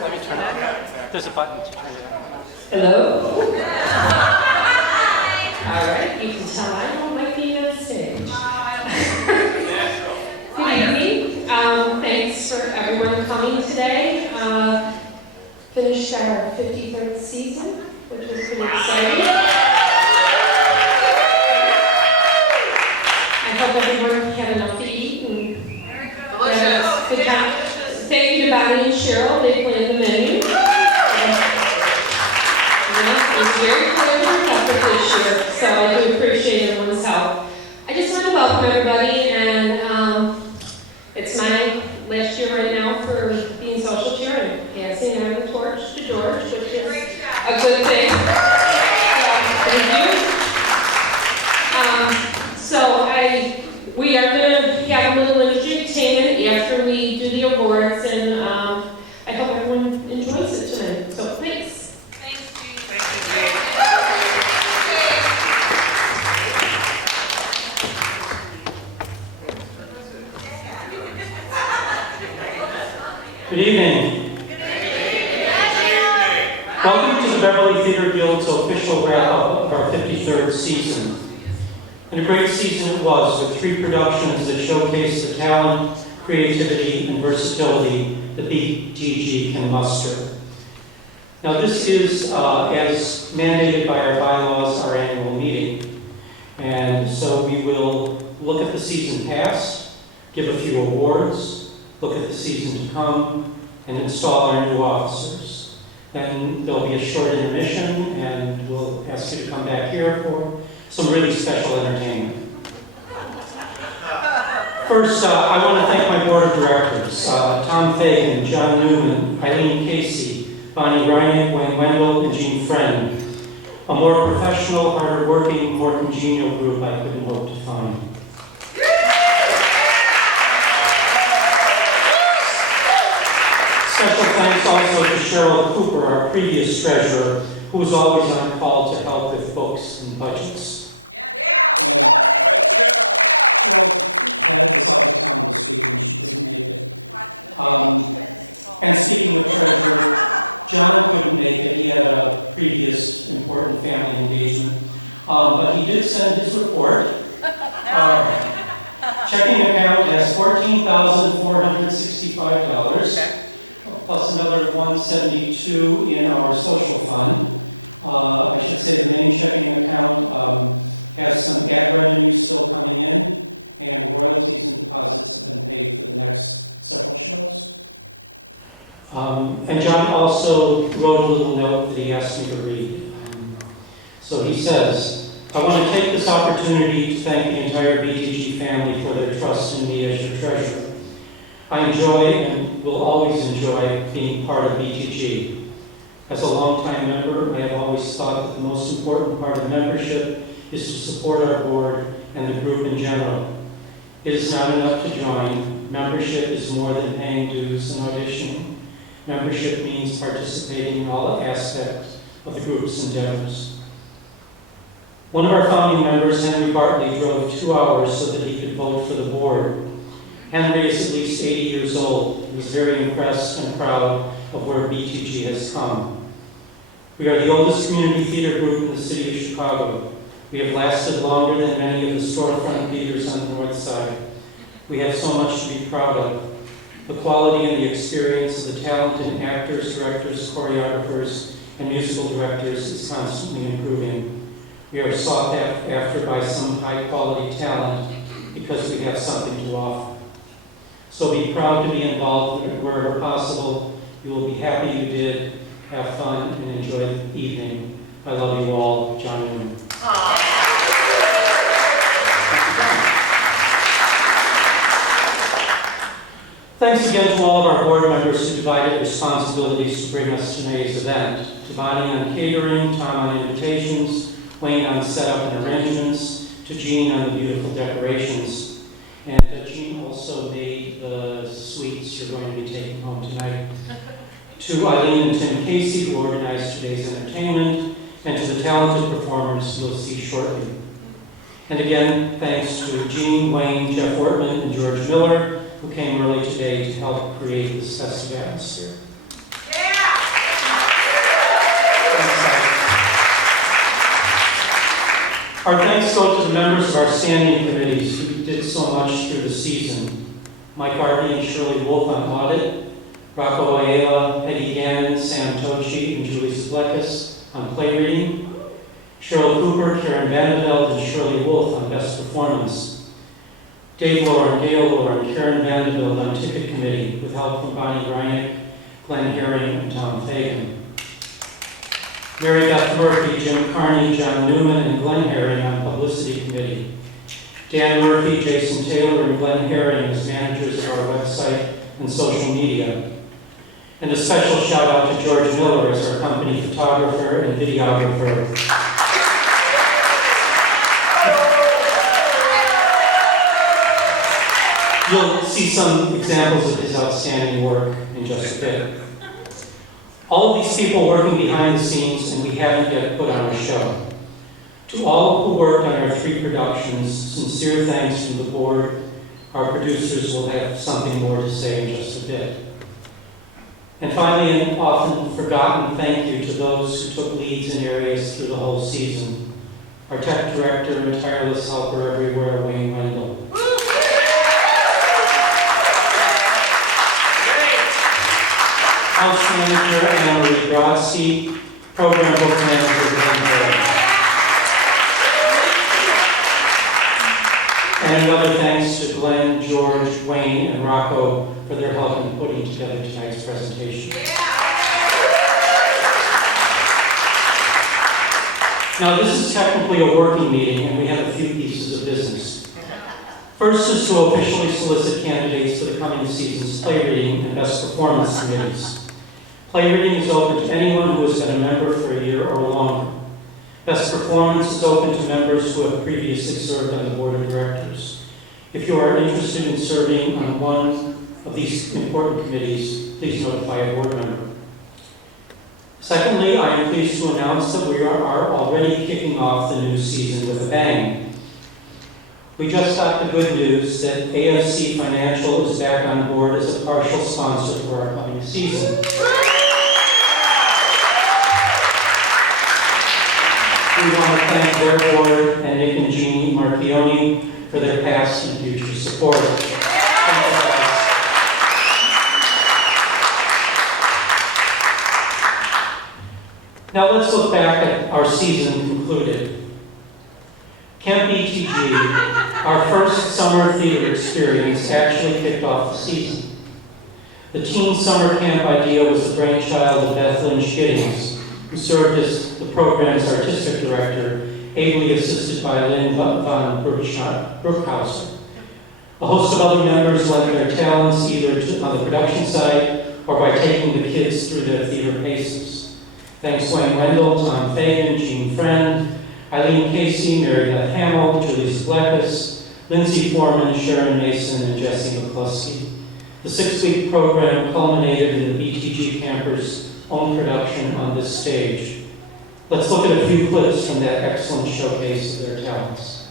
Let me turn it. There's a button to turn it on. Hello? All right, you can tell I don't like being on stage. Good evening. Thanks for everyone coming today. Finished our 53rd season, which was pretty exciting. I hope everyone had enough to eat and had a good time. Thank you to Bonnie and Cheryl. They planned the menu. It was very collaborative effort this year, so I do appreciate everyone's help. I just want to welcome everybody, and it's my last year right now for being social chair. I'm passing on the torch to George, which is a good thing. So thank you. We are going to have a little entertainment after we do the awards, and I hope everyone enjoys it tonight. So thanks. Thanks, Jean. Good evening. Welcome to the Beverly Theater Guild's official wrap-up of our 53rd season. And a great season it was, with 3 productions that showcase the talent, creativity, and versatility that BTG can muster. Now this is, as mandated by our bylaws, our annual meeting. And so we will look at the season past, give a few awards, look at the season to come, and install our new officers. Then there'll be a short intermission, and we'll ask you to come back here for some really special entertainment. First, I want to thank my board of directors, Tom Fagan, John Newman, Eileen Casey, Bonnie Reinick, Wayne Wendell, and Jean Friend. A more professional, harder working, more congenial group I couldn't hope to find. Special thanks also to Cheryl Cooper, our previous treasurer, who was always on call to help with books and budgets. Cheryl was out of town this week and she couldn't make it. And speaking of treasurer, John couldn't make it. He had a previous important family engagement. But he did send his report. Checking account has $14,465. Plus another $172 in our social fund. I should say the main checking account has some ad revenue still coming in, and royalties and deposits have been paid for the next several shows. And John also wrote a little note that he asked me to read. So he says, I want to take this opportunity to thank the entire BTG family for their trust in me as your treasurer. I enjoy and will always enjoy being part of BTG. As a longtime member, I have always thought that the most important part of membership is to support our board and the group in general. It is not enough to join. Membership is more than paying dues and auditioning. Membership means participating in all aspects of the group's endeavors. One of our founding members, Henry Bartley, drove 2 hours so that he could vote for the board. Henry is at least 80 years old. He was very impressed and proud of where BTG has come. We are the oldest community theater group in the city of Chicago. We have lasted longer than many of the storefront theaters on the north side. We have so much to be proud of. The quality and the experience of the talent in actors, directors, choreographers, and musical directors is constantly improving. We are sought after by some high-quality talent because we have something to offer. So be proud to be involved wherever possible. You will be happy you did. Have fun and enjoy the evening. I love you all. John Newman. Thanks again to all of our board members who divided responsibilities to bring us today's event. To Bonnie on catering, Tom on invitations, Wayne on setup and arrangements, to Jean on the beautiful decorations. And Jean also made the sweets you're going to be taking home tonight. To Eileen and Tim Casey, who organized today's entertainment, and to the talented performers you'll see shortly. And again, thanks to Jean, Wayne, Jeff Wortman, and George Miller, who came early today to help create this festive atmosphere. Our thanks go to the members of our standing committees who did so much through the season. Mike Harvey and Shirley Wolf on audit, Rocco Ayala, Eddie Gannon, Sam Tochi, and Julie Zablekis on play reading, Cheryl Cooper, Karen Vandeveld, and Shirley Wolf on best performance, Dave Lohr and Dale Lohr and Karen Vandeveld on ticket committee with help from Bonnie Greinick, Glenn Herring, and Tom Fagan. Mary Beth Murphy, Jim Carney, John Newman, and Glenn Herring on Publicity Committee. Dan Murphy, Jason Taylor, and Glenn Herring as managers of our website and social media. And a special shout out to George Miller as our company photographer and videographer. You'll see some examples of his outstanding work in just a bit. All of these people working behind the scenes, and we haven't yet put on a show. To all who worked on our 3 productions, sincere thanks from the board. Our producers will have something more to say in just a bit. And finally, an often forgotten thank you to those who took leads in areas through the whole season. Our tech director and tireless helper everywhere, Wayne Wendell. House manager Anna Marie Brodsky, program book manager Glenn Herring. And another thanks to Glenn, George, Wayne, and Rocco for their help in putting together tonight's presentation. Now, this is technically a working meeting, and we have a few pieces of business. First is to officially solicit candidates for the coming season's play reading and best performance committees. Play reading is open to anyone who has been a member for a year or longer. Best performance is open to members who have previously served on the board of directors. If you are interested in serving on one of these important committees, please notify a board member. Secondly, I am pleased to announce that we are already kicking off the new season with a bang. We just got the good news that AFC Financial is back on board as a partial sponsor for our coming season. We want to thank their board and Nick and Jeannie Marchioni for their past and future support. Thank you, guys. Now let's look back at our season concluded. Camp BTG, our first summer theater experience, actually kicked off the season. The teen summer camp idea was the brainchild of Beth Lynch Giddings, who served as the program's artistic director, ably assisted by Lynn von Bruckhauser. A host of other members lent their talents either on the production side or by taking the kids through their theater paces. Thanks Wayne Wendell, Tom Fagan, Gene Friend, Eileen Casey, Mary Beth Hamill, Julie Zablekis, Lindsay Foreman, Sharon Mason, and Jesse McCluskey. The 6-week program culminated in the BTG campers' own production on this stage. Let's look at a few clips from that excellent showcase of their talents.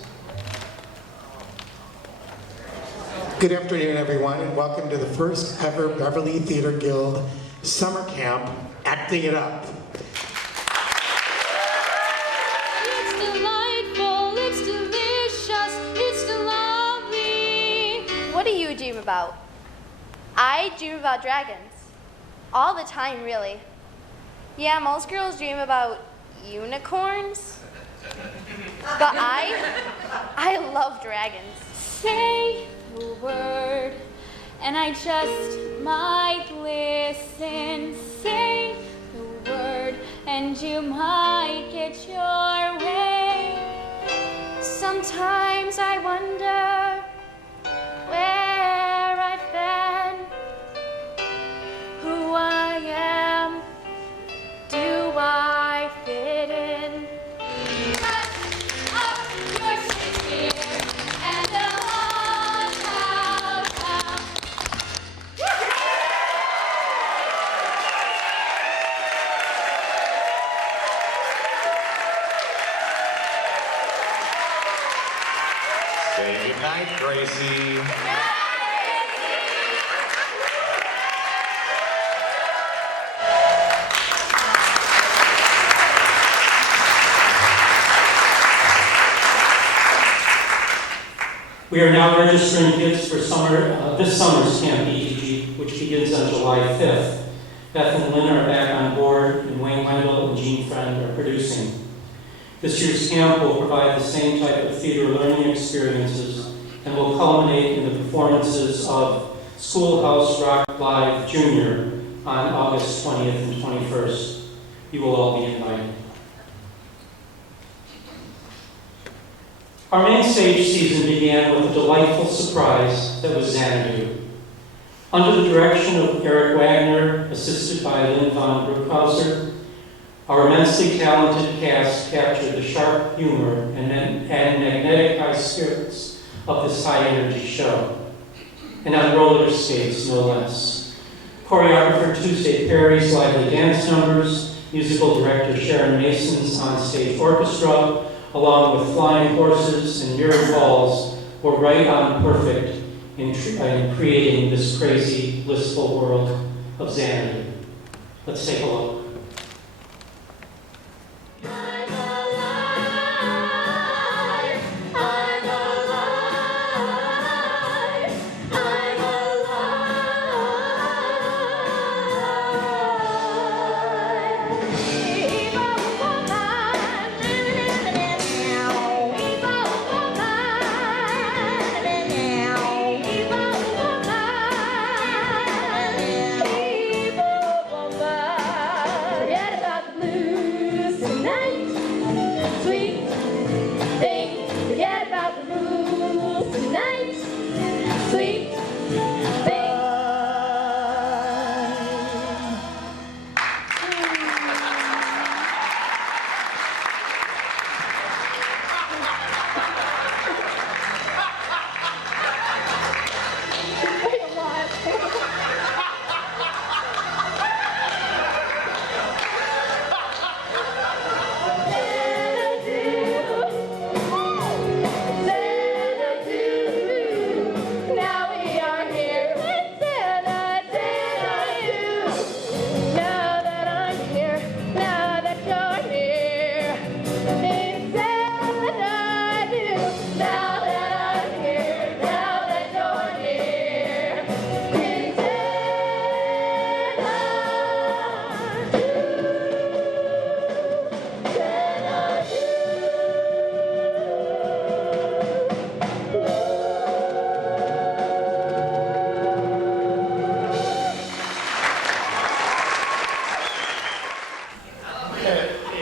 Good afternoon, everyone, and welcome to the first ever Beverly Theater Guild Summer Camp, Acting It Up. It's delightful, it's delicious, it's lovely. What do you dream about? I dream about dragons. All the time, really. Yeah, most girls dream about unicorns. But I love dragons. Say the word, and I just might listen. Say the word, and you might get your way. Sometimes I wonder where I've been, who I am, do I fit in? But Say goodnight, Gracie. We are now registering kids for this summer's Camp BTG, which begins on July 5th. Beth and Lynn are back on board, and Wayne Wendell and Jean Friend are producing. This year's camp will provide the same type of theater learning experiences and will culminate in the performances of Schoolhouse Rock Live Junior on August 20th and 21st. You will all be invited. Our main stage season began with a delightful surprise that was Xanadu. Under the direction of Eric Wagner, assisted by Lynn von Bruckhauser, our immensely talented cast captured the sharp humor and magnetic high spirits of this high-energy show, and on roller skates, no less. Choreographer Tuesday Perry's lively dance numbers, musical director Sharon Mason's on-stage orchestra, along with flying horses and mirror balls, were right on perfect in creating this crazy, blissful world of Xanadu. Let's take a look.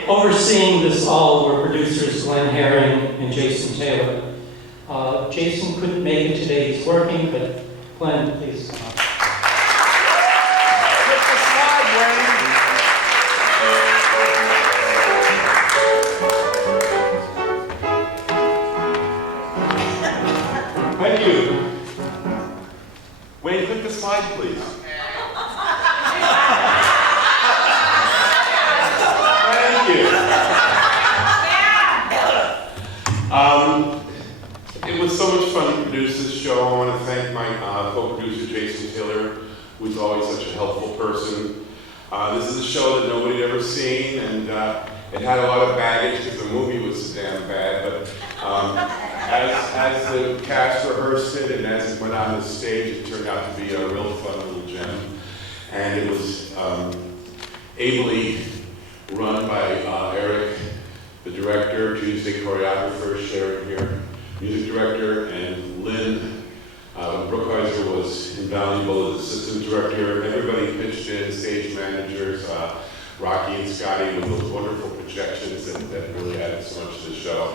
Overseeing this all were producers Glenn Herring and Jason Taylor. Jason couldn't make it today, he's working, but Glenn, please come up. Click the slide, Wayne. Thank you. Wayne, click the slide, please. Thank you. It was so much fun to produce this show. I want to thank my co-producer, Jason Taylor, who's always such a helpful person. This is a show that nobody had ever seen, and it had a lot of baggage because the movie was so damn bad, but as the cast rehearsed it and as it went on the stage, it turned out to be a real fun little gem. And it was ably run by Eric, the director, Tuesday choreographer, Sharon here, music director, and Lynn Bruckhauser was invaluable as assistant director. Everybody pitched in, stage managers, Rocky and Scotty with those wonderful projections that really added so much to the show.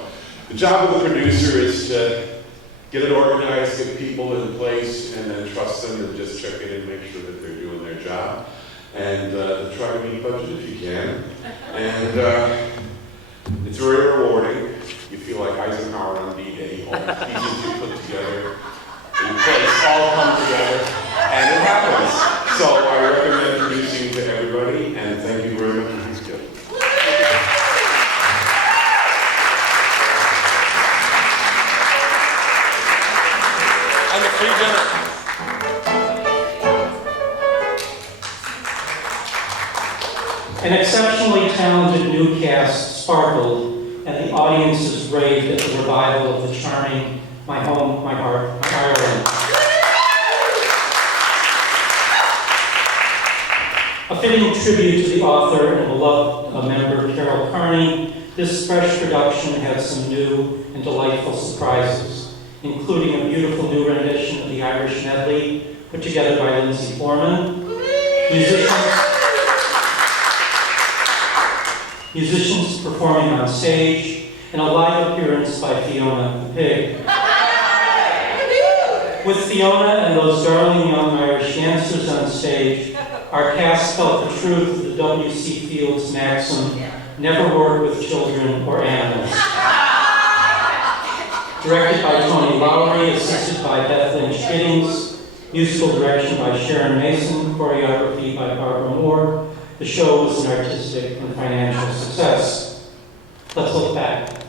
The job of the producer is to get it organized, get people in place, and then trust them and just check in and make sure that they're doing their job. And try to meet budget if you can. And it's very rewarding. You feel like Eisenhower on D-Day. All the pieces you put together in place all come together, and it happens. So I recommend producing to everybody, and thank you very much for this gift. An exceptionally talented new cast sparkled, and the audiences raved at the revival of the charming My Home, My Heart, My Ireland. A fitting tribute to the author and beloved member Carol Carney, this fresh production had some new and delightful surprises, including a beautiful new rendition of the Irish medley put together by Lindsay Foreman, musicians performing on stage, and a live appearance by Fiona the Pig. With Fiona and those darling young Irish dancers on stage, our cast felt the truth of the W.C. Fields maxim, never work with children or animals. Directed by Tony Lowry, assisted by Beth Lynch Giddings, musical direction by Sharon Mason, choreography by Barbara Moore, the show was an artistic and financial success. Let's look back.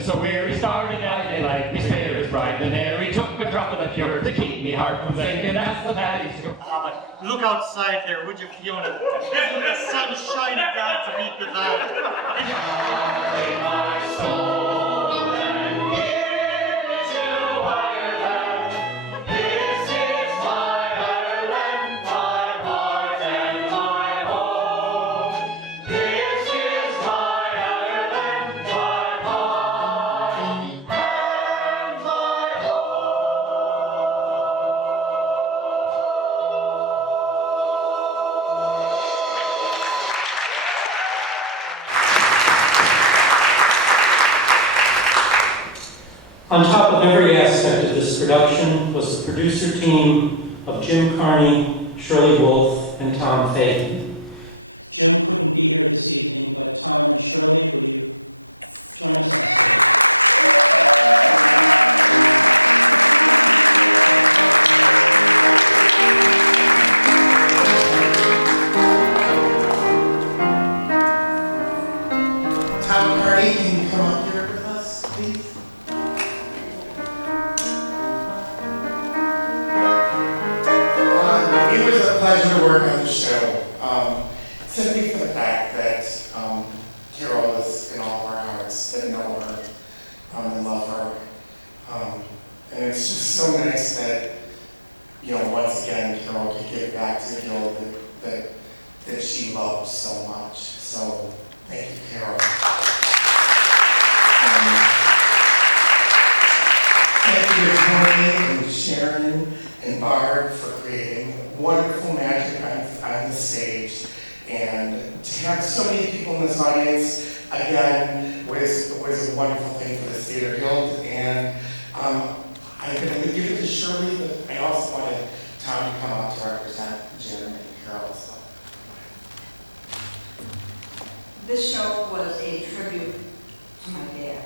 So weary, starry eyed, like we sailors bright and airy, took a drop of the pure to keep me heart from singing as the baddies go. Look outside there, would you, Fiona? There's sunshine that's leaking out. On top of every aspect of this production was the producer team of Jim Carney, Shirley Wolf, and Tom Fagan. Jim couldn't be here this evening, but Tom and Shirley, will you join us on stage? Tom Carney, can you come up here with us, please? It was a pleasure to work on the show, simply for the fact that Carol is in all of our hearts that know her and love her. And it's just so nice that, you know, once again, Carol could give back to the guild that she loves so much. So thank you, Carol. Thank you to Tony and Sharon and Barb for creating wonderful magic on the stage. And to have so many people in this audience, again, was a wonderful thing for the Theater Guild. And I'm going to give it to Shirley, but I also wanted Tom to come up to represent Jim and Carol. So. This show was a tribute to my dad.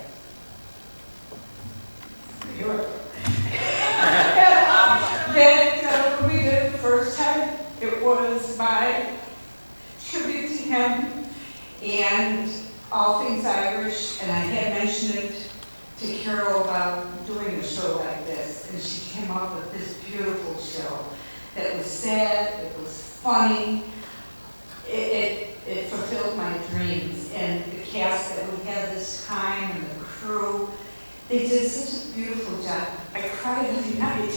That when we did it the first time, it was my tribute to him and all things Irish, and I had mentioned it to Carol about doing a show like this, and she came up with this beautiful show that was sad, it was funny, it fulfilled my dreams, and the cast that we had this time and the crew. They did such a beautiful job. I cried every night.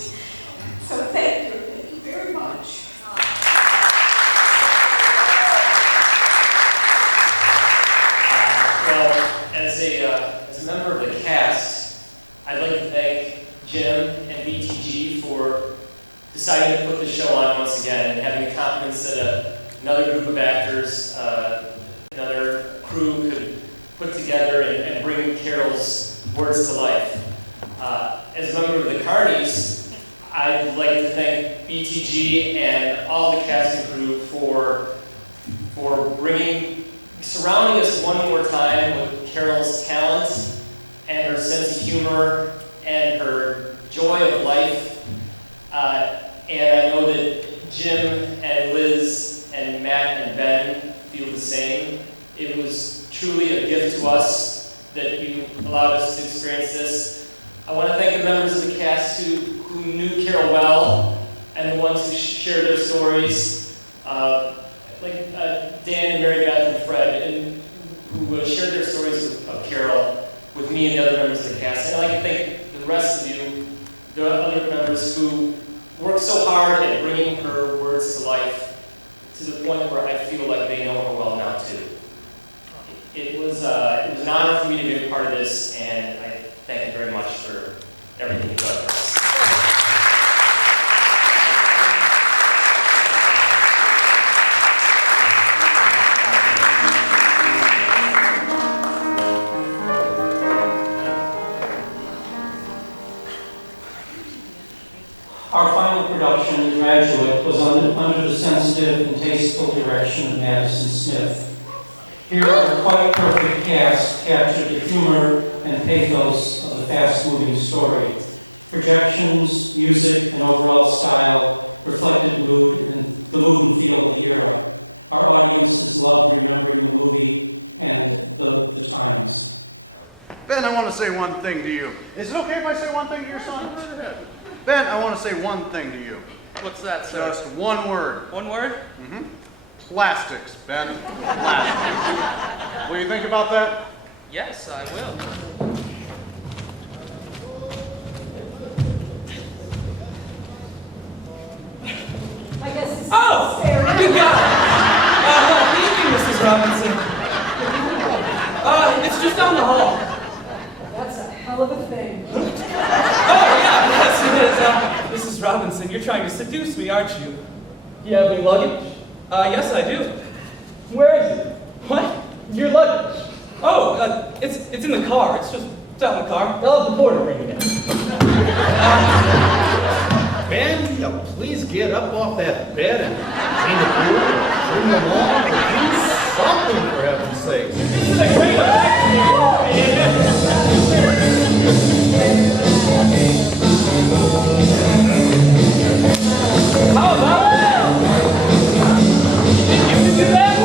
So thank you very much. Well, as a member of the cast, I'd like to thank Jim and BTG for deciding to put the show on once again and having the confidence that another group of actors, another crew could put together and bring Carol's words to life. As a member of the Carnies, I'd like to thank BTG and all the casting crew for surrounding us one more time with Carol's talent and her sense of humor and her joy of life. And I know that Jim and Liz and Matt and Ben feel the same. It was truly a gift to us that you allowed us to experience this. I want to thank the members of the cast who knew Carol well and the ones who shared their stories, like Dan and Mary Beth and Fred, and who shared their stories of Carol with me and the other members of the cast. And I'd like to thank the rest of you, the other members who worked so hard at bringing her words to life to the point where I feel like they know her well now too. It was an honor for me to be a part of this, and I thank you very much for everything you've done for us. Our final production, The Graduate, was under the sensitive and tasteful direction of Madison Smith. Here, our quite perfect cast captured the humor and pathos of the fast-moving story. Projections, music, and overall style reflected the mood and feel of the era. Our audiences loved remembering the movie and the times. Ben, I want to say one thing to you. Is it okay if I say one thing to your son? Ben, I want to say one thing to you. What's that, sir? Just one word. One word? Mm-hmm. Plastics, Ben. Will you think about that? Yes, I will. I guess it's Oh! Good God! Good evening, Mrs. Robinson. It's just down the hall. That's a hell of a thing. Yes, Mrs. Robinson, you're trying to seduce me, aren't you? You have any luggage? Yes, I do. Where is it? What? Your luggage? Oh, it's in the car. It's just down the car. I'll have the porter bring it in. Ben, please get up off that bed and clean the pool, trim the lawn, and do something, for heaven's sake. How about that? You can do that?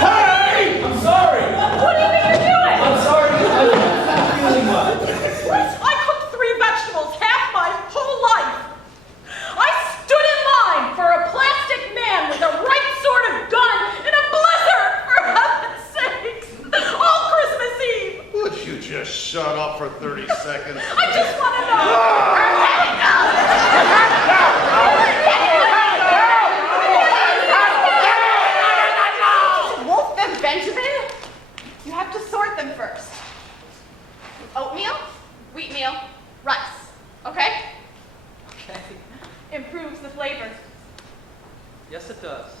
Hey! I'm sorry. What are you doing? I'm sorry. I'm not feeling well. I cooked 3 vegetables half my whole life. I stood in line for a plastic man with the right sort of gun in a blizzard, for heaven's sakes, all Christmas Eve. Would you just shut up for 30 seconds? I just want to know. Wolf and Benjamin? You have to sort them first. Oatmeal, wheatmeal, rice. Okay? Okay. Improves the flavor. Yes, it does.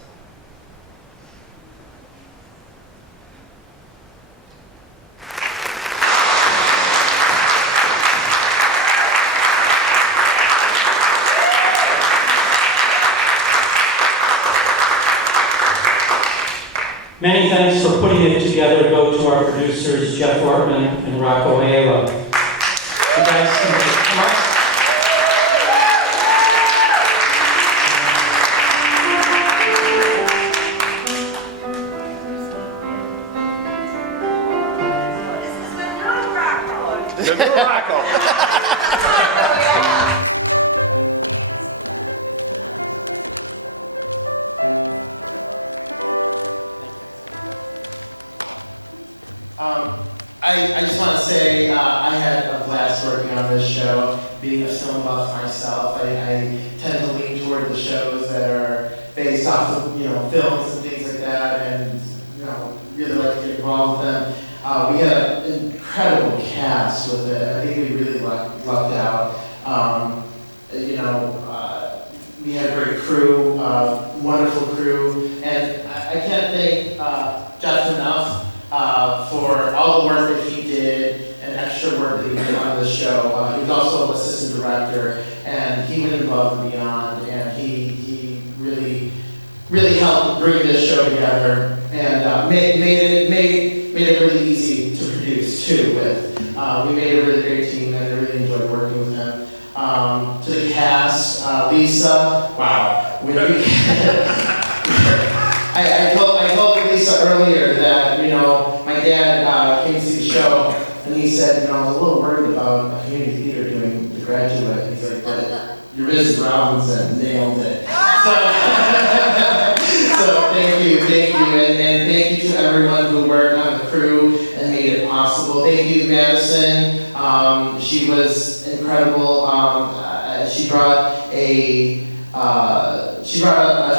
Many thanks for putting it together go to our producers, Jeff Ortman and Rocco Ayala. You guys can come up. I just want to say I had a blast working on this show. Being a film buff myself, I tend to lean toward the shows that are based off of films and things like that, and really like to get involved with them. We had an incredible cast with it. I think we really lucked out. We had a great crew, wonderful crew, and I can't thank Jeff enough for all the work that he did and extra work that he did on the show. He was also assistant director, and he went above and beyond, and he really helped bring this show together, and made it really easy to produce too. We made a really great team, and I really enjoyed working with him. To the cast, Lisa, wow. I told Lisa earlier that, my dad came to see the show, and he said, I was a little worried about a community theater doing The Graduate. He's like, but your Mrs. Robinson nailed it. So thank you, and thank you to everyone who worked on the crew and made it possible. Thank you, Madison. She was incredible. She brought a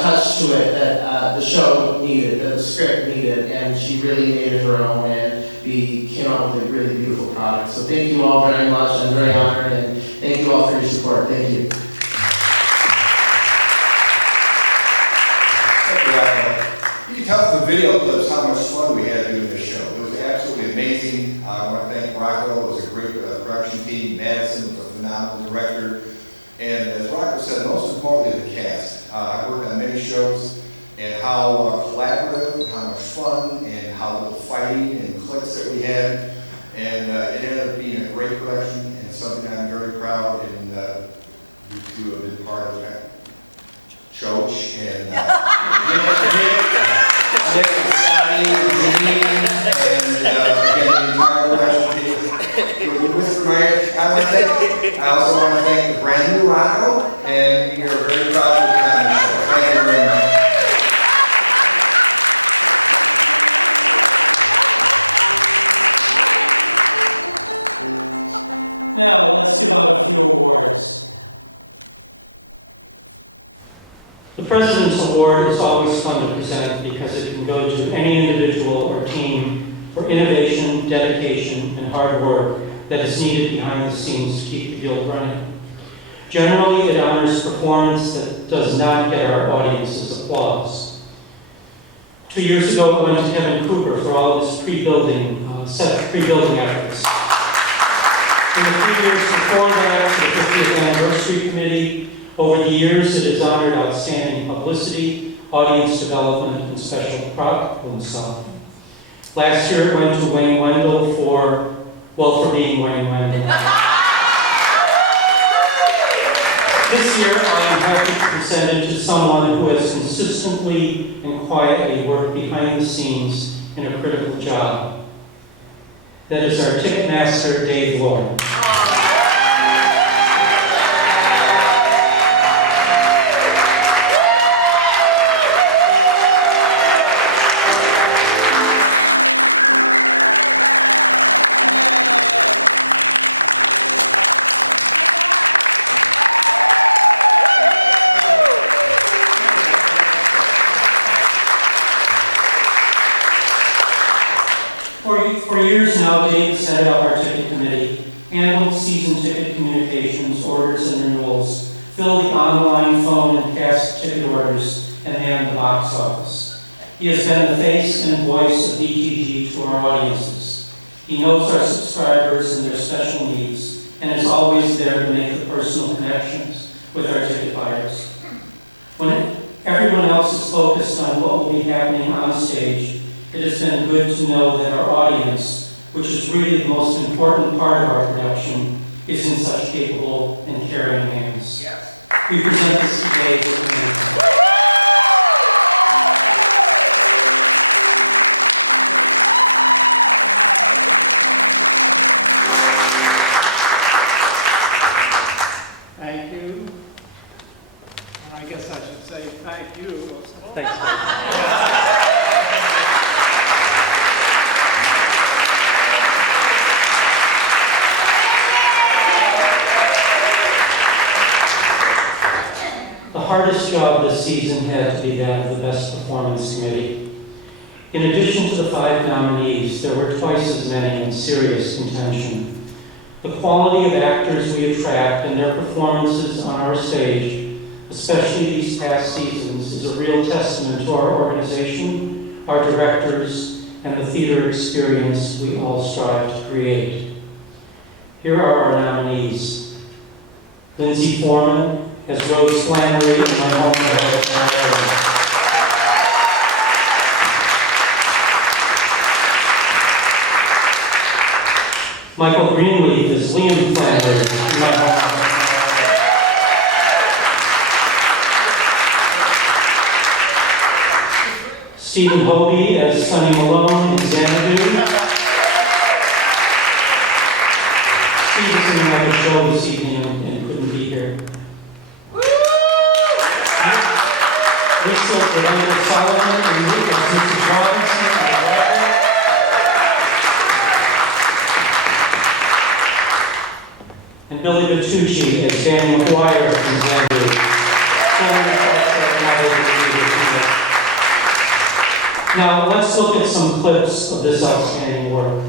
touch to it that the show needed, that the script needed, and she really made it her own, and we came out with a really beautiful product. So thank you all very much. I'm very honored, and thank you all for your support. Thank you. You can tell from the video clips how much fun we had doing this show. It was absolutely amazing. I want to thank Rocco. It was a great production team. Madison was a phenomenal director. And as Rocco said, most importantly, the cast. I worked on many shows, and how collaborative, and how much fun, and how little fighting and cliques that we had. And it ended up being a great production, and something I'm very proud and you two have been part of that. Choach and Nick and Scotty and Janine and again the entire production team. I also want to thank the brand new Rocco, and we are very proud to be on the show. Thank you very much. Now, let's give out a few awards. The President's Award is always fun to present because it can go to any individual or team for innovation, dedication, and hard work that is needed behind the scenes to keep the Guild running. Generally, it honors performance that does not get our audience's applause. 2 years ago, it went to Kevin Cooper for all of his pre-building efforts. In the 3 years before that, to the 50th Anniversary Committee. Over the years, it has honored outstanding publicity, audience development, and special problem solving. Last year, it went to Wayne Wendell for being Wayne Wendell. This year, I am happy to present it to someone who has consistently and quietly worked behind the scenes in a critical job. That is our Ticketmaster, Dave Lauren. For years now, Dave has headed up our ticket committee, handled season ticket communications, orders and renewals, filled the online, phone, and cast ticket orders, and manned the box office. He has been the face and voice of BTG to our audiences. He knows our subscribers and their special needs, and is always there to make the personal connections with our ticket buyers. When everyone else is focused on what will be happening on stage, it has been good to know that our audience, which is really the most important part of our production, is in such capable and caring hands. Yes. We present this today with a Thank you. And I guess I should say thank you most of all. Thanks, Dave. hardest job this season had to be that of the Best Performance Committee. In addition to the 5 nominees, there were twice as many in serious contention. The quality of actors we attract and their performances on our stage, especially these past seasons, is a real testament to our organization, our directors, and the theater experience we all strive to create. Here are our nominees. Lindsay Foreman as Rose Flannery in My Home and Heart, Michael Greenleaf as Liam Flannery in My Home. Stephen Hobie as Sonny Malone in Xanadu. Steven's in another show this evening and couldn't be here. Lisa Lorenzo Solomon and Luke as Mrs. Robinson and the Gala. And Billy Bertucci as Danny McGuire from Xanadu. Now let's look at some clips of this outstanding work.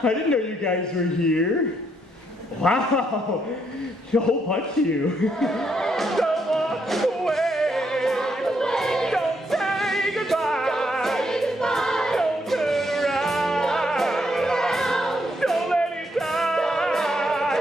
I didn't know you guys were here. Wow, a whole bunch of you. Don't walk away. Don't say goodbye. Don't turn around. Don't let it die.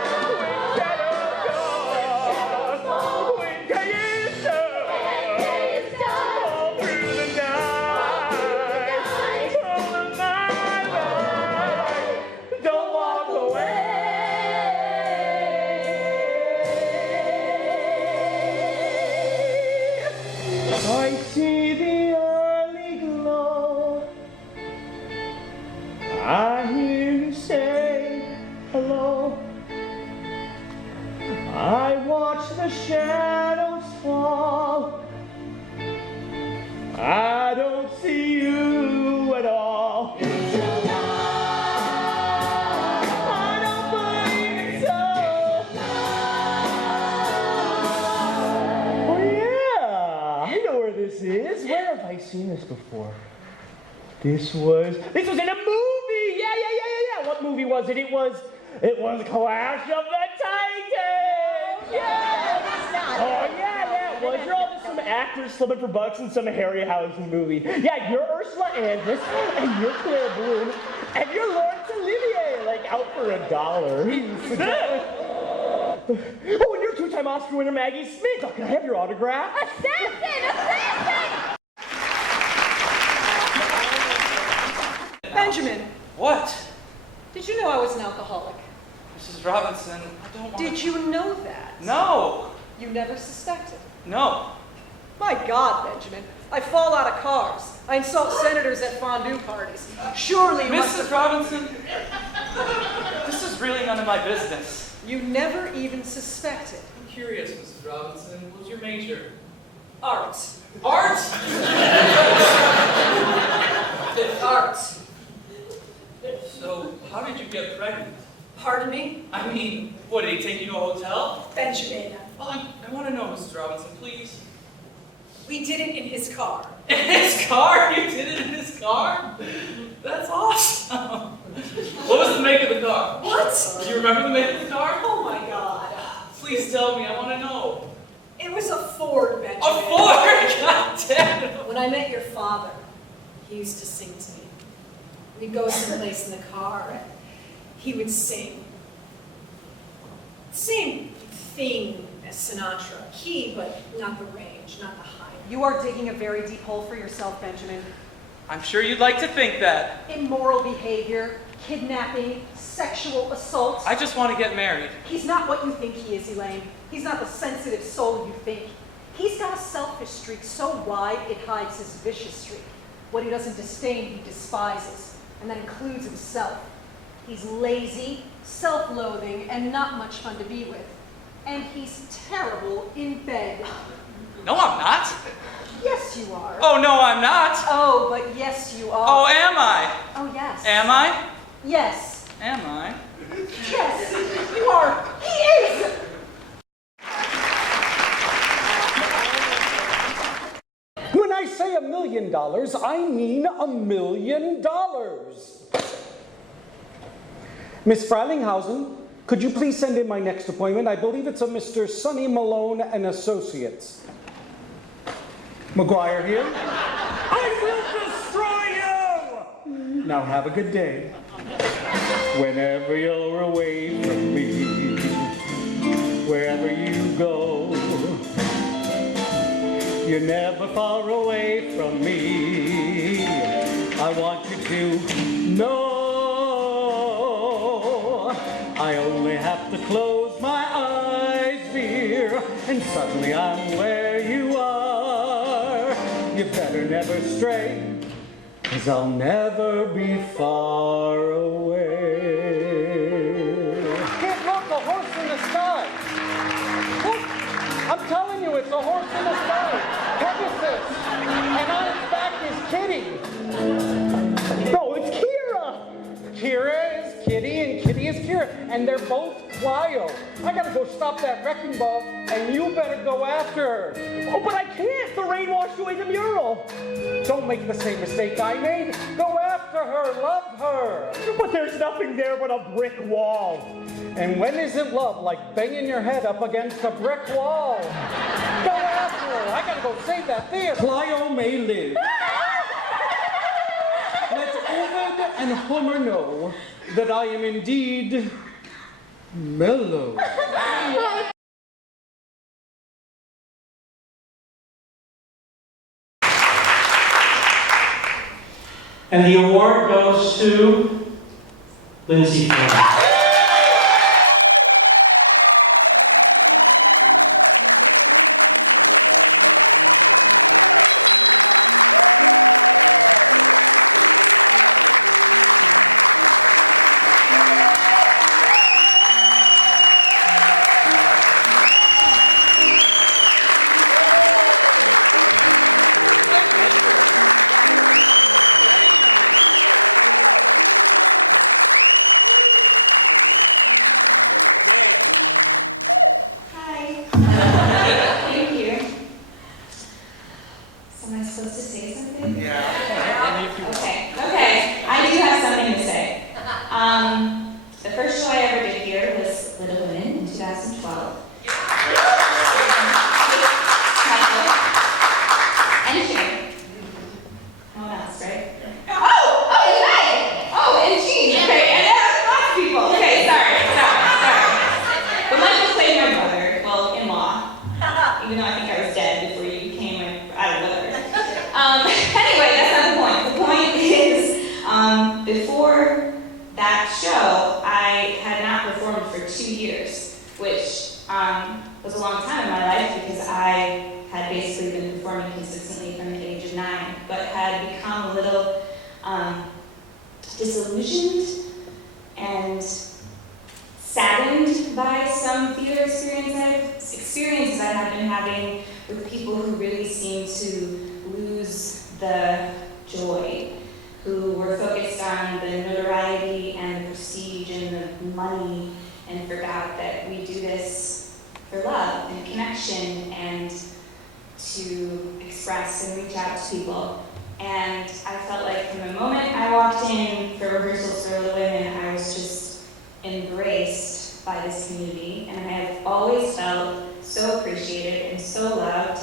shadows fall, I don't see you at all. I don't believe it's so. Oh yeah, I know where this is. Where have I seen this before? This was in a movie. Yeah. What movie was it? It was Clash of the Titans. Yeah. Oh yeah. It was. You're all just some actors subbing for bucks in some Harryhausen movie. Yeah, you're Ursula Andress, and you're Claire Bloom, and you're Laurence Olivier, like out for $1. Oh, and you're two-time Oscar winner Maggie Smith. Oh, can I have your autograph? Assassin! Benjamin, What? did you know I was an alcoholic? Mrs. Robinson, I don't want Did you know that? No. You never suspected? No. My God, Benjamin. I fall out of cars. I insult senators at fondue parties. Surely you must Mrs. Robinson, this is really none of my business. You never even suspected. I'm curious, Mrs. Robinson. What's your major? Art. Art? Art. So, how did you get pregnant? Pardon me? I mean, what, did he take you to a hotel? Benjamin. Well, I want to know, Mrs. Robinson, please. We did it in his car. In his car? You did it in his car? That's awesome. What was the make of the car? What? Do you remember the make of the car? Oh my God. Please tell me, I want to know. It was a Ford, Benjamin. A Ford? God damn it. When I met your father, he used to sing to me. We'd go someplace in the car, and he would sing. Same theme as Sinatra. Key, but not the range, not the high. You are digging a very deep hole for yourself, Benjamin. I'm sure you'd like to think that. Immoral behavior, kidnapping, sexual assault. I just want to get married. He's not what you think he is, Elaine. He's not the sensitive soul you think. He's got a selfish streak so wide it hides his vicious streak. What he doesn't disdain, he despises, and that includes himself. He's lazy, self-loathing, and not much fun to be with. And he's terrible in bed. No, I'm not. Yes, you are. Oh, no, I'm not. Oh, but yes, you are. Oh, am I? Oh, yes. Am I? Yes. Am I? Yes, you are. He is! When I say $1 million, I mean $1 million. Miss Freilinghausen, could you please send in my next appointment? I believe it's a Mr. Sonny Malone and Associates. McGuire here. I will destroy you! Now have a good day. Whenever you're away from me, wherever you go, you're never far away from me. I want you to know I only have to close my eyes, dear, and suddenly I'm where you are. You better never stray, 'cause I'll never be far away. Kid, look, a horse in the sky. Look, I'm telling you, it's a horse in the sky. Pegasus. And on its back is Kitty. No, it's Kira. Kira is Kitty, and Kitty is Kira. And they're both Clio. I gotta go stop that wrecking ball, and you better go after her. Oh, but I can't. The rain washed away the mural. Don't make the same mistake I made. Go after her. Love her. But there's nothing there but a brick wall. And when isn't love like banging your head up against a brick wall? Go after her. I gotta go save that theater. Clio may live. Let Ovid and Homer know that I am indeed mellow. And the award goes to Lindsay Flynn. The first show I ever did here was Little Women in 2012. Michael and Sharon. No one else, right? Oh, and Meg! Oh, and Jean. Okay, and lots of people. Okay, sorry. But Michael played my brother, well, in-law, even though I think I was dead before you became my, whatever. Anyway, that's not the point. The point is, before that show, I had not performed for 2 years, which was a long time in my life because I had basically been performing consistently from the age of 9, but had become a little disillusioned and saddened by some theater experiences I had been having with people who really seemed to lose the joy, who were focused on the notoriety and the prestige and the money and forgot that we do this for love and connection and to express and reach out to people. And I felt like from the moment I walked in for rehearsals for Little Women, I was just embraced by this community, and I have always felt so appreciated and so loved,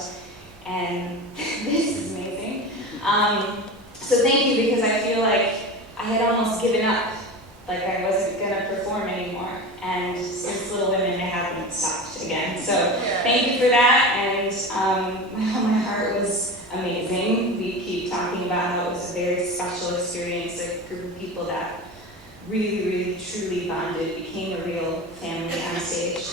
and this is amazing. So thank you, because I feel like I had almost given up, like I wasn't gonna perform anymore, and since Little Women I haven't stopped again. So thank you for that, and my heart was amazing. We keep talking about how it was a very special experience, a group of people that really, really, truly bonded, became a real family on stage.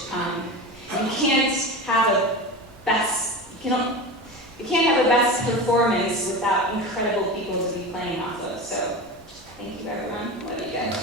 You can't have a best performance without incredible people to be playing off of. So, thank you everyone. Love you guys.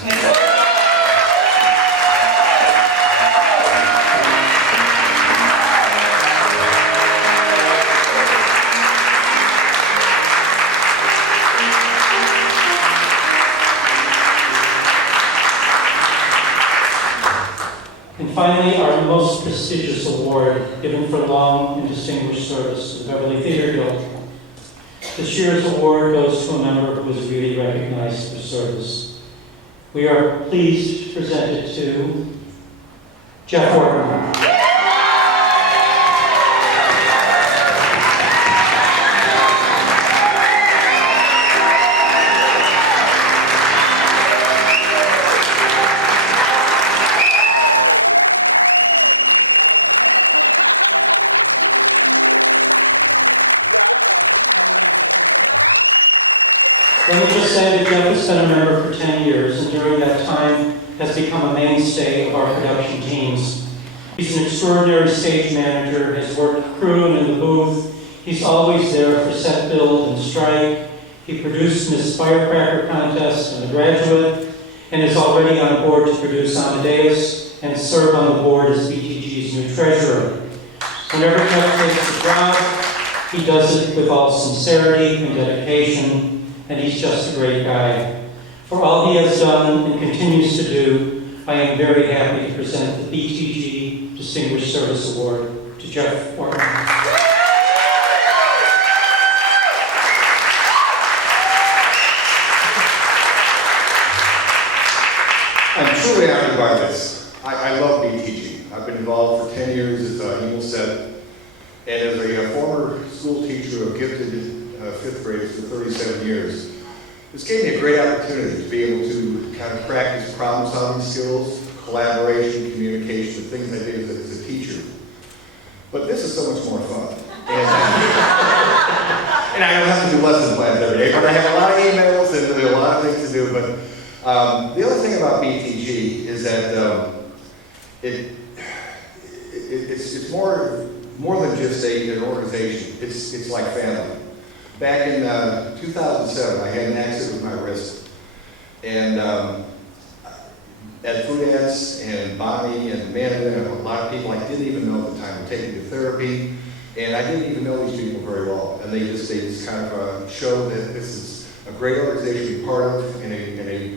And finally, our most prestigious award, given for long and distinguished service to the Beverly Theater Guild. This year's award goes to a member who is really recognized for service. We are pleased to present it to Jeff Ortman. Let me just say that Jeff has been a member for 10 years, and during that time has become a mainstay of our production teams. He's an extraordinary stage manager, has worked crew and in the booth. He's always there for set build and strike. He produced Miss Firecracker Contest and The Graduate, and is already on board to produce Amadeus and serve on the board as BTG's new treasurer. Whenever Jeff takes the job, he does it with all sincerity and dedication, and he's just a great guy. For all he has done and continues to do, I am very happy to present the BTG Distinguished Service Award to Jeff Ortman. I'm truly honored by this. I love BTG. I've been involved for 10 years, as Emil said, and as a former school teacher of gifted fifth graders for 37 years. This gave me a great opportunity to be able to kind of practice problem-solving skills, collaboration, communication, the things I did as a teacher. But this is so much more fun. And I don't have to do lesson plans every day, but I have a lot of emails and a lot of things to do. But the other thing about BTG is that it's more than just an organization. It's like family. Back in 2007, I had an accident with my wrist, and at Food Ants and Bonnie and Amanda and a lot of people I didn't even know at the time were taking me to therapy, and I didn't even know these people very well. And they just kind of showed that this is a great organization to be part of, and a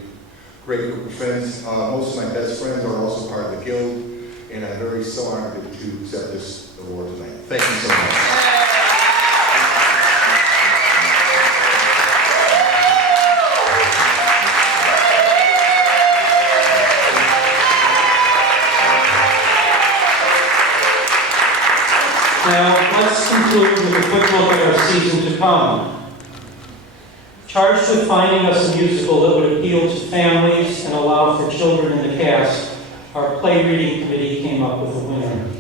great group of friends. Most of my best friends are also part of the Guild, and I'm very so honored to accept this award tonight. Thank you so much. Now, let's conclude with a quick look at our season to come. Charged with finding us a musical that would appeal to families and allow for children in the cast, our play reading committee came up with a winner.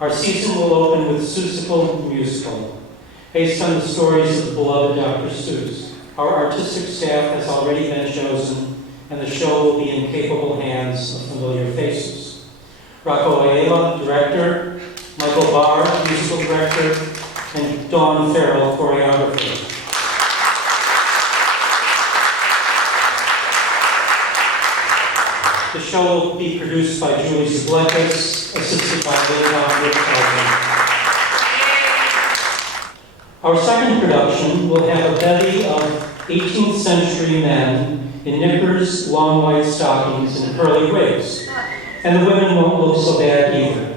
Our season will open with CECIL the musical, based on the stories of the beloved Dr. Seuss. Our artistic staff has already been chosen, and the show will be in capable hands of familiar faces. Rocco Ayala, director, Michael Barr, musical director, and Dawn Farrell, choreographer. The show will be produced by Julie Zablekis, assisted by Leon Rick. Our second production will have a bevy of 18th century men in knickers, long white stockings, and curly wigs. And the women won't look so bad either.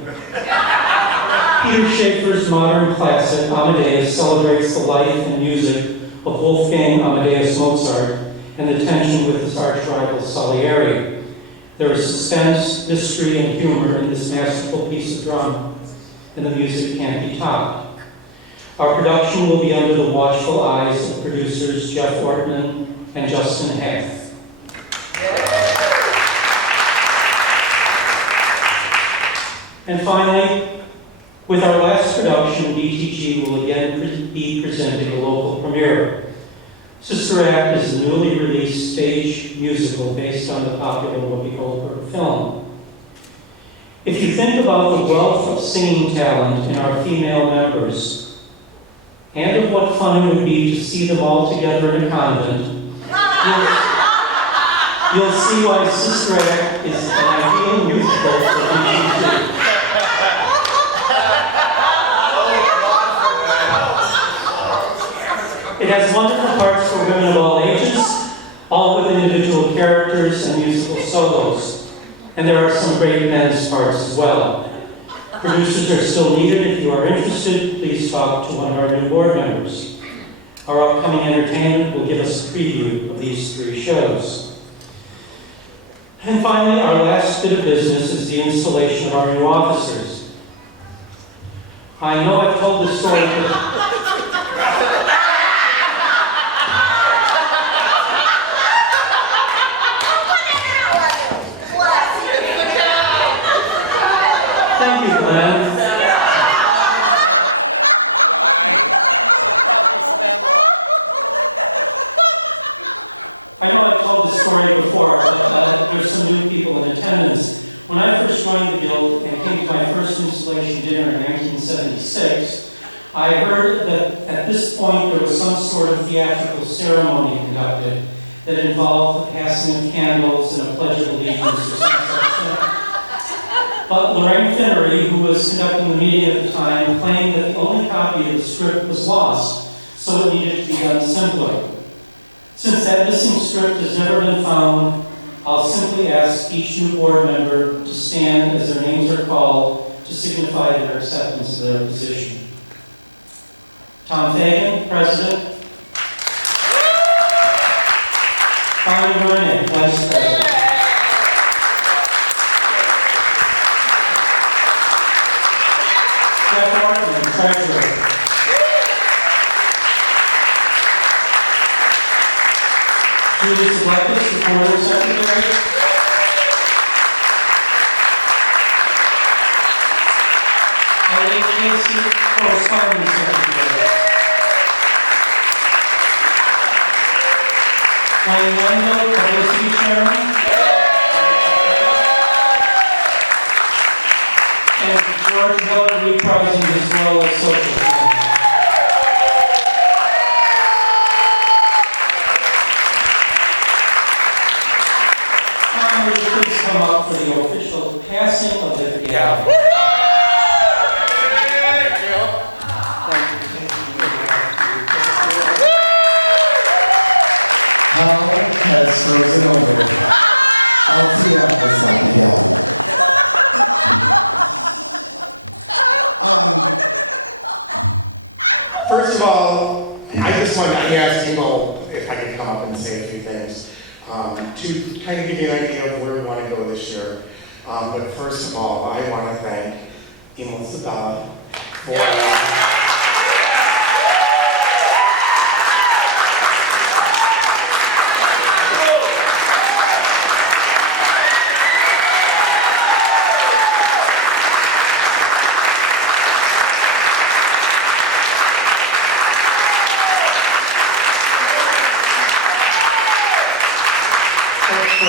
Peter Schaeffer's modern classic, Amadeus, celebrates the life and music of Wolfgang Amadeus Mozart and the tension with his arch-rival Salieri. There is suspense, mystery, and humor in this masterful piece of drama, and the music can't be topped. Our production will be under the watchful eyes of producers Jeff Ortman and Justin Hath. And finally, with our last production, BTG will again be presenting a local premiere. Sister Act is the newly released stage musical based on the popular Whoopi Goldberg film. If you think about the wealth of singing talent in our female members, and of what fun it would be to see them all together in a convent, you'll see why Sister Act is an ideal musical for BTG. It has wonderful parts for women of all ages, all with individual characters and musical solos. And there are some great men's parts as well. Producers are still needed. If you are interested, please talk to one of our new board members. Our upcoming entertainment will give us a preview of these three shows. And finally, our last bit of business is the installation of our new officers. I know I've told this story before. Thank you, Glenn. I know I've told this story before, but there's some new people in attendance. When I first joined the Guild and came to my first installation dinner in 1976, I heard that at this point there was some sort of theatrical ceremony conducted that involved the passing of candles and a pledge of allegiance or some such thing. But Lorraine Finnery, who was conducting the meeting at the time, claimed that the only copy of the script was lost, so it needed to be done simpler. Since that missing script has never been found, I'll simply ask each new board member to stand as their names are called to signify their acceptance of their position. Tom Fagan, President. Bonnie Ryan, Vice President. Jeff Ortman, Treasurer. Julie Zablekis, Recording Secretary. Eileen Casey, Corresponding Secretary. Wayne Wendell, Publicity Chairman. And George Miller reprising his role as social chairman. Tom, would you please come up for the official passing of the gavel? Hell has frozen over. I'll see you at the sun, yeah. First of all, I just wanted to ask Emil if I could come up and say a few things to kind of give you an idea of where we want to go this year. But first of all, I want to thank Emil Sabella For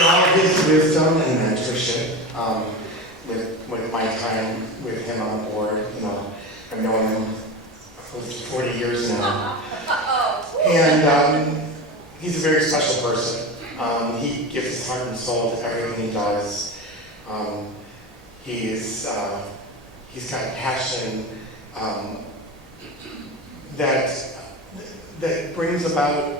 all of his wisdom and mentorship, with my time with him on the board, you know, I've known him close to 40 years now. And he's a very special person. He gives his heart and soul to everything he does. He's got a passion that brings about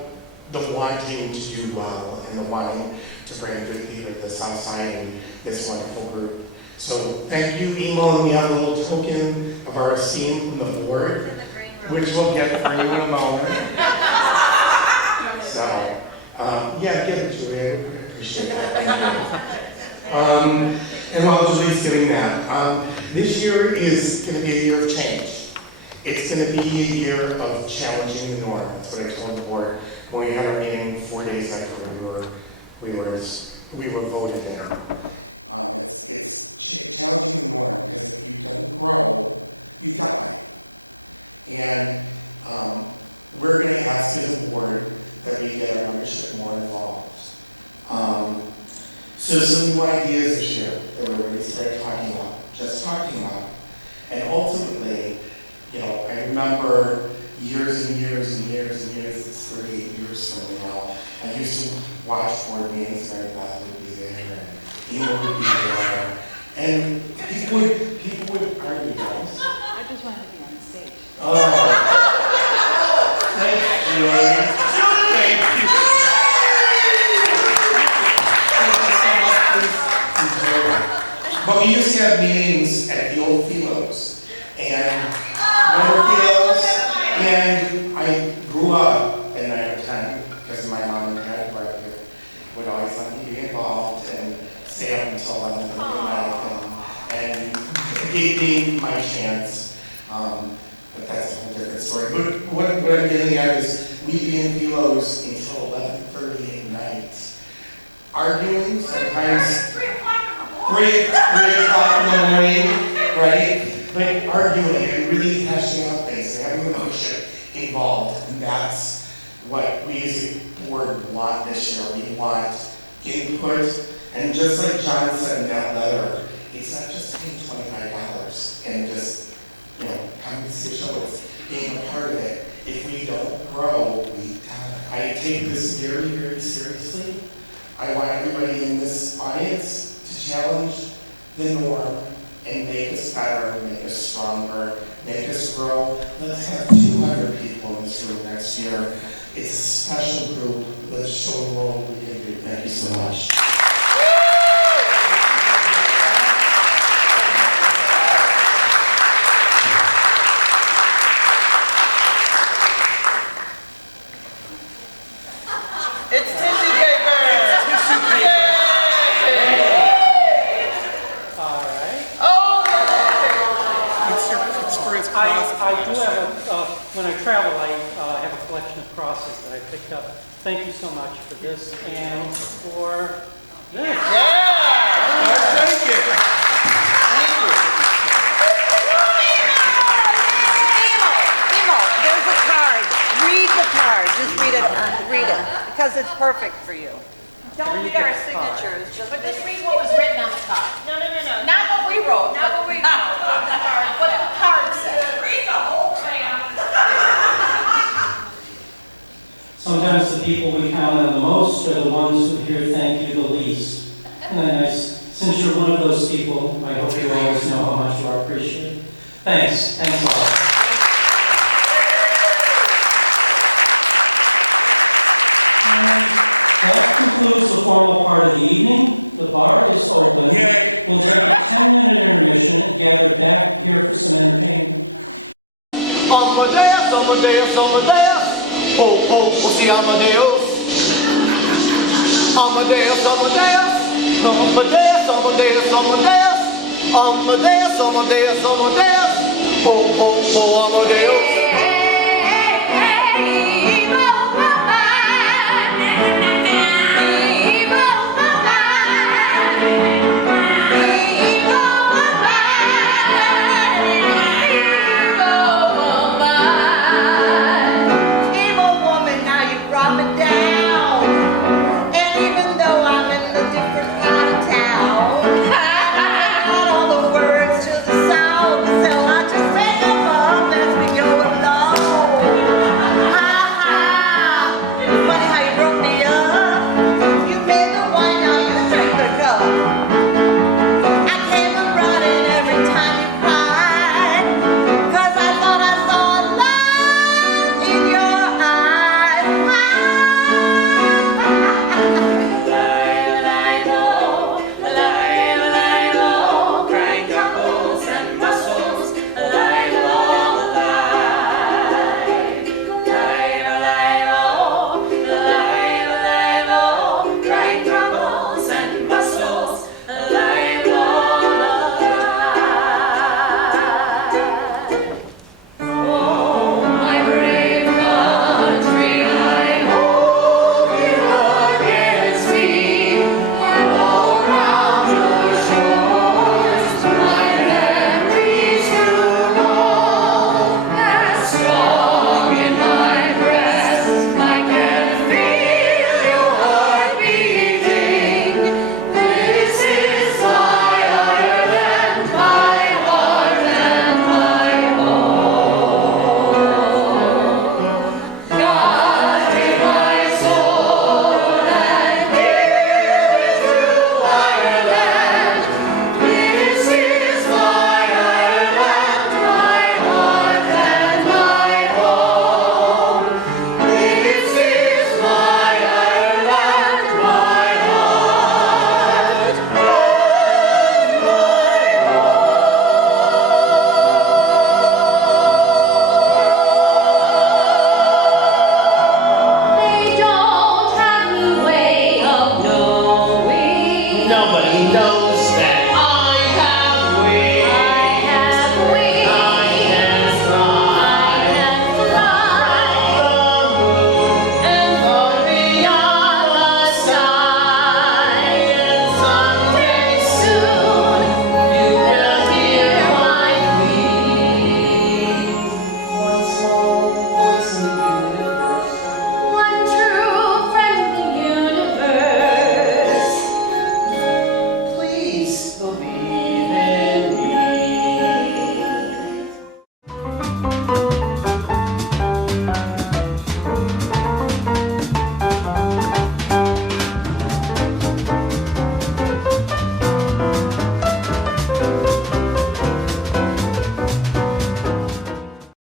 the wanting to do well and the wanting to bring good people to the South Side and this wonderful group. So thank you, Emo, and we have a little token of our esteem from the board, which we'll get for you in a moment. So, yeah, give it to me. I appreciate that. Thank you. And while Julie's getting that, this year is going to be a year of change. It's going to be a year of challenging the norm. That's what I told the board when we had our meeting 4 days after we were voted in. It's challenging the norm because if you don't grow, you die. And we're going to ask as a board that we get our membership more involved. So some new ideas this year that we're going to start talking about, just talking about. And ultimately, you know, I remember years and years and years and years, it's 38 years from now, I used to watch board meetings, Mary Beth would be there, and Emo would be there, and people would argue, guys. I just wanted to be on the stage. Oh, thanks, Julie. Thank you. But we used to have meetings at the old Philos, and I grew up in 910 because my mom and dad would always let me be involved and stay up until 11 at night and gave me my chance. But that's a whole different story. But what I'm getting at is we'd be in Philos until 11:30 at night, arguing, sometimes 3 o'clock in the morning, right? But arguing and really hashing out things and having the membership involved. And that's what we as a board want this year. We want input. And just like John said in that letter, it's not just paying $25 and just, you know, coming to see a show. It's being a part of it. If we don't grow, we die. I take this very, very seriously. I want everybody in this audience to challenge the norm and make us better, make us stronger, make us grow. Let's have 200 people in this room next year. It's a special group. Let's show the world what we can do. Thank you so much. It's tissue paper! Tissue paper! All right. Oh! It's for his cross. I do have when I travel, I have a collection of crosses that I picked up. Thank you so much for this and for this. Yeah! Thank you. Emo, there's a card. Read the card. Just read it. Read it. Because it's perfect for you. Don't read our signatures, But just read what was written on the card. No. Not what we wrote. Not what we wrote. What the card said. Read the whole thing. Sometimes the people we count on the most are the ones who hear thank you the least. And since you're one of those people, I hope you always know how much you are appreciated. Thanks. Thanks all. That concludes the formal part of the evening. The bar is open. Yay. We'll take a 10-minute intermission and gather back here for some entertainment. Amadeus, Amadeus, Amadeus. Oh, oh, oh, see Amadeus. Amadeus, Amadeus. Amadeus, Amadeus, Amadeus. Amadeus, Amadeus, Amadeus. Ho, ho, ho, Amadeus.